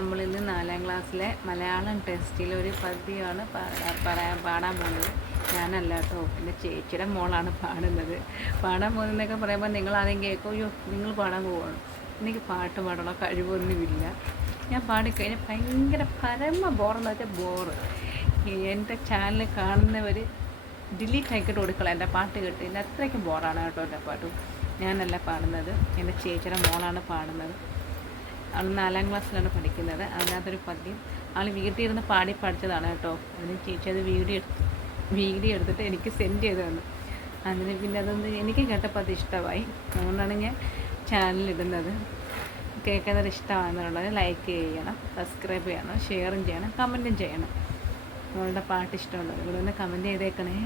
നമ്മളിന്ന് 4ാം ക്ലാസ്സിലെ മലയാളം ടെസ്റ്റിൽ ഒരു പദ്യമാണ് പാടാൻ പോകുന്നത്. ഞാനല്ല കേട്ടോ, എൻ്റെ ചേച്ചിയുടെ മോളാണ് പാടുന്നത്. പാടാൻ പോകുന്നതെന്നൊക്കെ പറയുമ്പോൾ നിങ്ങളാദ്യം കേൾക്കും, അയ്യോ നിങ്ങൾ പാടാൻ പോവുകയാണ്. എനിക്ക് പാട്ട് പാടാനുള്ള കഴിവൊന്നുമില്ല. ഞാൻ പാടിക്കഴിഞ്ഞാൽ ഭയങ്കര പരമ ബോറെന്ന് വെച്ചാൽ ബോറ്. എൻ്റെ ചാനൽ കാണുന്നവർ ഡിലീറ്റ് ആക്കിയിട്ട് കൊടുക്കണം എൻ്റെ പാട്ട് കേട്ട്. എൻ്റെ അത്രയ്ക്കും ബോറാണ് കേട്ടോ എൻ്റെ പാട്ടും. ഞാനല്ല പാടുന്നത്, എൻ്റെ ചേച്ചിയുടെ മോളാണ് പാടുന്നത്. അവൾ 4ാം ക്ലാസ്സിലാണ് പഠിക്കുന്നത്. അതിനകത്തൊരു പദ്യം ആൾ വീട്ടിൽ ഇരുന്ന് പാടി പഠിച്ചതാണ് കേട്ടോ. അതിന് ചേച്ചി അത് വീഡിയോ എടുത്തിട്ട് എനിക്ക് സെൻഡ് ചെയ്ത് തന്നു. അതിന് പിന്നെ അതൊന്ന് എനിക്ക് കേട്ടപ്പോൾ അത് ഇഷ്ടമായി. അതുകൊണ്ടാണ് ഞാൻ ചാനലിടുന്നത്. കേൾക്കുന്നത് ഇഷ്ടമാണെന്നുള്ളത് ലൈക്ക് ചെയ്യണം, സബ്സ്ക്രൈബ് ചെയ്യണം, ഷെയറും ചെയ്യണം, കമൻറ്റും ചെയ്യണം. നമ്മളുടെ പാട്ട് ഇഷ്ടമുള്ളത് ഇവിടെ ഒന്ന് കമൻറ്റ് ചെയ്തേക്കണേ.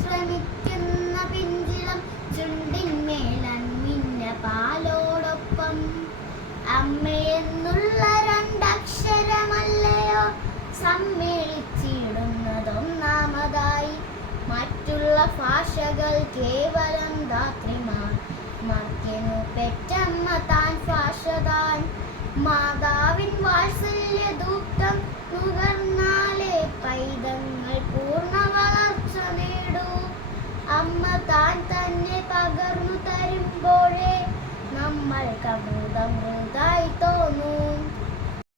ശ്രമിക്കുന്ന പിഞ്ചിളം ചുണ്ടിന്മേലന്മിന്ന പാലോടൊപ്പം അമ്മയെന്നുള്ള രണ്ടക്ഷരമല്ലയോ സമ്മേളിച്ചിടുന്നതൊന്നാമതായി. മറ്റുള്ള ഭാഷകൾ കേവലം ധാത്രിമാർ, മർത്യനു പെറ്റമ്മ താൻ ഭാഷ താൻ. മാതാവിൻ വാത്സല്യ ദൂപ്തം നുകർന്നാലേ പൈതങ്ങൾ പൂർണ്ണ വളർച്ച നേടൂ. അമ്മ താൻ തന്നെ പകർന്നു തരുമ്പോഴേ നമ്മൾക്ക് അമൃതമൃതായി തോന്നും.